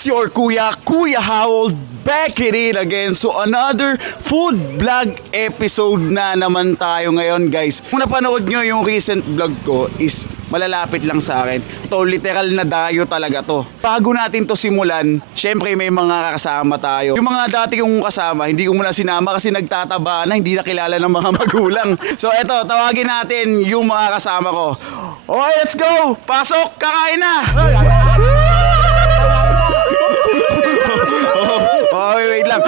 It's your Kuya Harold back in again. So another food vlog episode na naman tayo ngayon, guys. Kung napanood nyo yung recent vlog ko is malalapit lang sa akin. To literal na dayo talaga to. Bago natin to simulan, syempre may mga kasama tayo. Yung mga dati kong kasama, hindi ko muna sinama kasi nagtataba na, hindi nakilala ng mga magulang. So eto, tawagin natin yung mga kasama ko. Okay, let's go! Pasok! Kakain na! Okay, wait lang.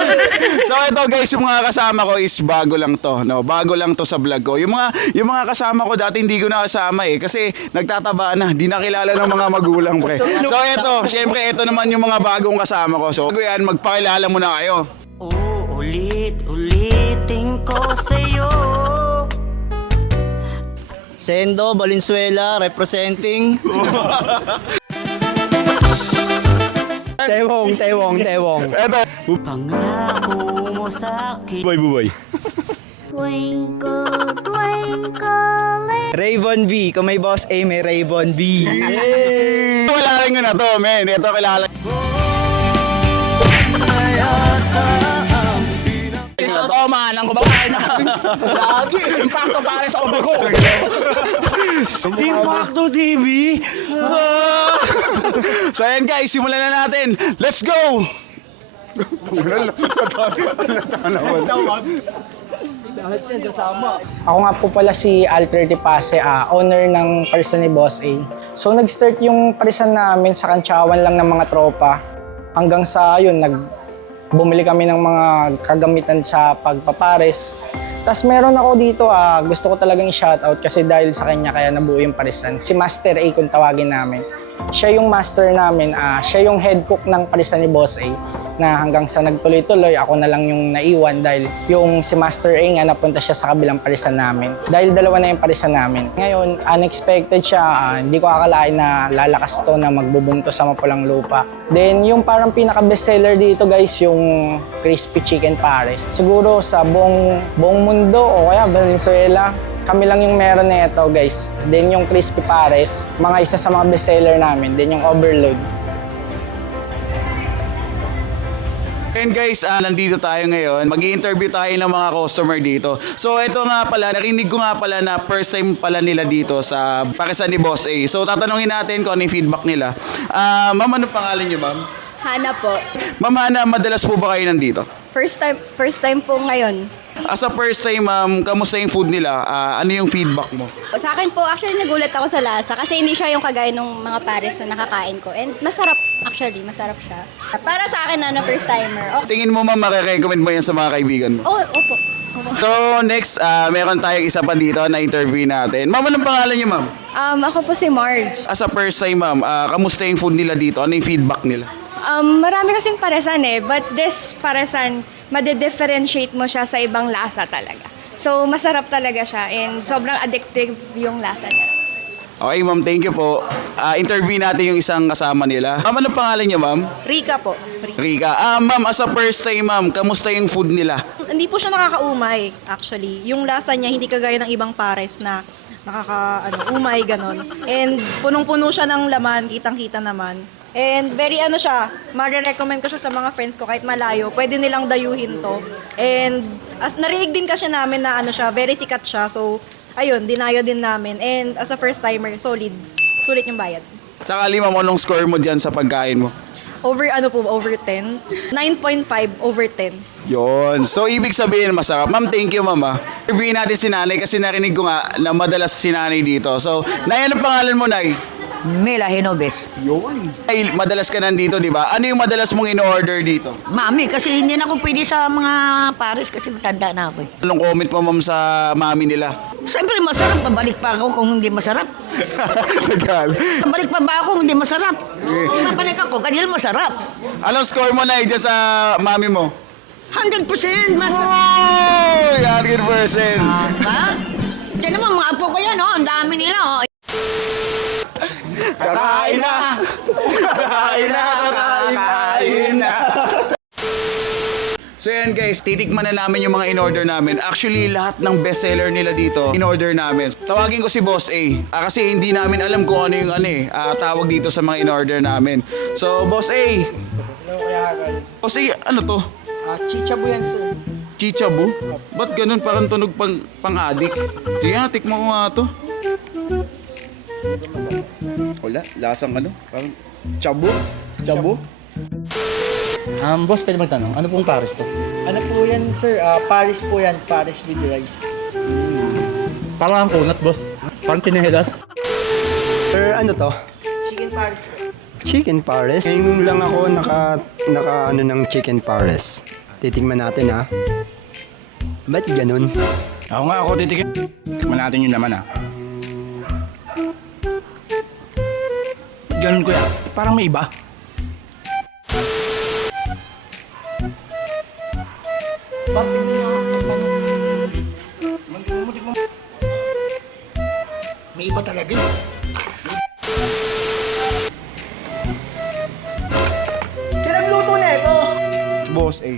So ito guys, yung mga kasama ko is bago lang to, no? Bago lang to sa vlog ko. Yung mga kasama ko dati hindi ko na kasama kasi nagtataba na, hindi nakilala ng mga magulang, pre. So ito, syempre ito naman yung mga bagong kasama ko. So bago yan, magpakilala muna kayo. Ulitin ko sa'yo. Sendo Valenzuela representing. Tewong. Ito. Pangako mo sa'kin. Buboy. Twinkle, twinkle, Rayvon B. Kung may boss A, may Rayvon B. Kilala nyo na to, men. Ito kilala. Sa tomahan ko ba kaya na lagi impacto pare sa ulo ko. Impacto TV. So ayan guys, simulan na natin. Let's go! Ako nga po pala si Alter Tipase, owner ng parisan ni Boss A. So nag-start yung parisan namin sa kantsawan lang ng mga tropa. Hanggang sa yun, bumili kami ng mga kagamitan sa pagpapares. Tapos meron ako dito, gusto ko talagang i-shoutout kasi dahil sa kanya kaya nabuo yung parisan. Si Master A kung tawagin namin. Siya yung master namin, siya yung head cook ng parisan ni Boss A. Na hanggang sa nagtuloy-tuloy, ako na lang yung naiwan dahil yung si Master A nga napunta siya sa kabilang parisan namin. Dahil dalawa na yung parisan namin. Ngayon, unexpected siya, hindi ko akalain na lalakas to na magbubunto sa mapulang lupa. Then yung parang pinaka-bestseller dito guys, yung crispy chicken pares. Siguro sa buong mundo o kaya Valenzuela, kami lang yung meron na ito guys. Then yung crispy pares, mga isa sa mga bestseller namin. Then yung overload. And guys, nandito tayo ngayon. Mag-i-interview tayo ng mga customer dito. So ito nga pala, narinig ko nga pala na first time pala nila dito sa parisan ni Boss A. So tatanungin natin kung ano yung feedback nila. Ma'am, ano pangalan niyo, ma'am? Hana po. Ma'am Hana, madalas po ba kayo nandito? First time po ngayon. As a first time, ma'am, kamusta yung food nila? Ano yung feedback mo? Sa akin po, actually nagulat ako sa lasa kasi hindi siya yung kagaya ng mga pares na nakakain ko. And masarap, actually, masarap siya. Para sa akin na first timer. Okay. Tingin mo, ma'am, makare-recommend mo yan sa mga kaibigan mo? Oh, opo. So next, meron tayong isa pa dito na interview natin. Ma'am, anong pangalan niyo, ma'am? Ako po si Marge. As a first time, ma'am, kamusta yung food nila dito? Ano yung feedback nila? Marami kasing paresan but this paresan, madi-differentiate mo siya sa ibang lasa talaga. So, masarap talaga siya and sobrang addictive yung lasa niya. Okay, ma'am, thank you po. Interview natin yung isang kasama nila. Ma'am, anong pangalan niya, ma'am? Rika po. Rika. Ma'am, as a first time, ma'am, kamusta yung food nila? Hindi po siya nakakaumay, actually. Yung lasa niya, hindi kagaya ng ibang pares na umay, ganon. And punong-puno siya ng laman, kitang-kita naman. And very marirecommend ko siya sa mga friends ko kahit malayo. Pwede nilang dayuhin to. And narinig din kasi namin na very sikat siya. So, ayun, dinayo din namin. And as a first timer, solid. Sulit yung bayad. Sakali, ma'am, anong score mo dyan sa pagkain mo? Over 10? 9.5 over 10. Yon. So, ibig sabihin masarap. Ma'am, thank you, ma'am. Interviewin natin si nanay kasi narinig ko nga na madalas si nanay dito. So, nay, anong pangalan mo, nay? Mela Hinobes. Yun. Ay, madalas ka nandito, di ba? Ano yung madalas mong in-order dito? Mami, kasi hindi na ako pwede sa mga pares kasi matanda na ako. Anong comment mo, ma'am, sa mami nila? Siyempre masarap, pabalik pa ako kung hindi masarap. Tagal. Pabalik pa ba ako kung hindi masarap? Kung mapalik ako, kanil masarap. Anong score mo na dyan sa mami mo? 100% masarap. Oh! 100%. Ha? Diyan naman mga apo ko yan, ang dami nila, Kakain na! So yan guys, titikman na namin yung mga in-order namin. Actually, lahat ng bestseller nila dito, in-order namin. Tawagin ko si Boss A. Kasi hindi namin alam kung ano yung tawag dito sa mga in-order namin. So, Boss A. Hello, Kuya Harold. Boss A, ano to? Chichabu yan, sir. Chichabu? Ba't ganun? Parang tunog pang-adik. Sige nga, tikman ko nga to. Wala, lasang ano? Parang chabu? Chabu? Boss, pwede magtanong, ano pong Paris to? Ano po yan, sir? Paris po yan. Paris with rice. Parang ang kunat, boss. Parang pinahilas. Sir, ano to? Chicken Paris po. Chicken Paris. Ngayon lang ako naka ano ng Chicken Paris. Titingnan natin ha. Ba't ganun? Ako nga, ako titikin. Tikman natin yung laman, Ba't ganun, kuya? Parang may iba. May iba talaga. Pinagluto na ito. Boss A.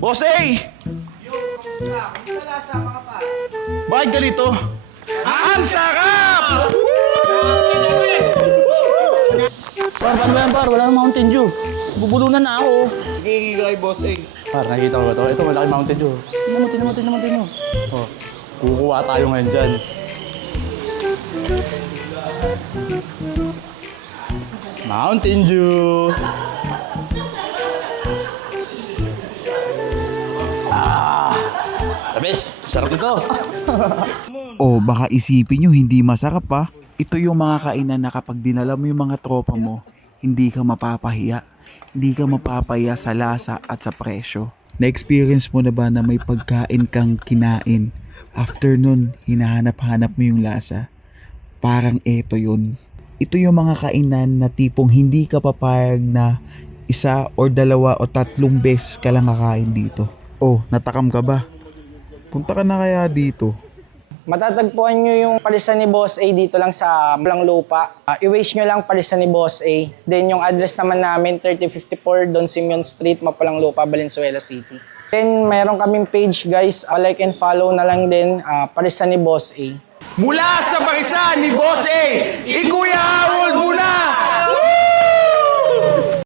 Boss A! Bakit ganito? Ang sarap! Par, paano ba yan, par? Wala nang Mountain Dew. Bubulunan na ako. Sige, hingi ka kay Boss A. Par, nakikita ko ba ito? Ito, malaki Mountain Dew. Tingnan mo. Oh, kukuha tayo ngayon dyan. Mountain Dew. Tabes, sarap ito. O baka isipin nyo hindi masarap pa. Ito yung mga kainan na kapag dinala mo yung mga tropa mo, hindi ka mapapahiya. Hindi ka mapapahiya sa lasa at sa presyo. Na-experience mo na ba na may pagkain kang kinain? After nun, hinahanap-hanap mo yung lasa. Parang eto yun. Ito yung mga kainan na tipong hindi ka papayag na isa or dalawa o tatlong beses ka lang kakain dito. Oh, natakam ka ba? Punta ka na kaya dito. Matatagpuan nyo yung palisan ni Boss A dito lang sa Malang Lupa. I-waste nyo lang palisan ni Boss A. Then yung address naman namin, 3054 Don Simeon Street, Mapalang Lupa, Valenzuela City. Then mayroon kaming page guys, like and follow na lang din, palisan ni Boss A. Mula sa parisan ni Boss A, Ikuya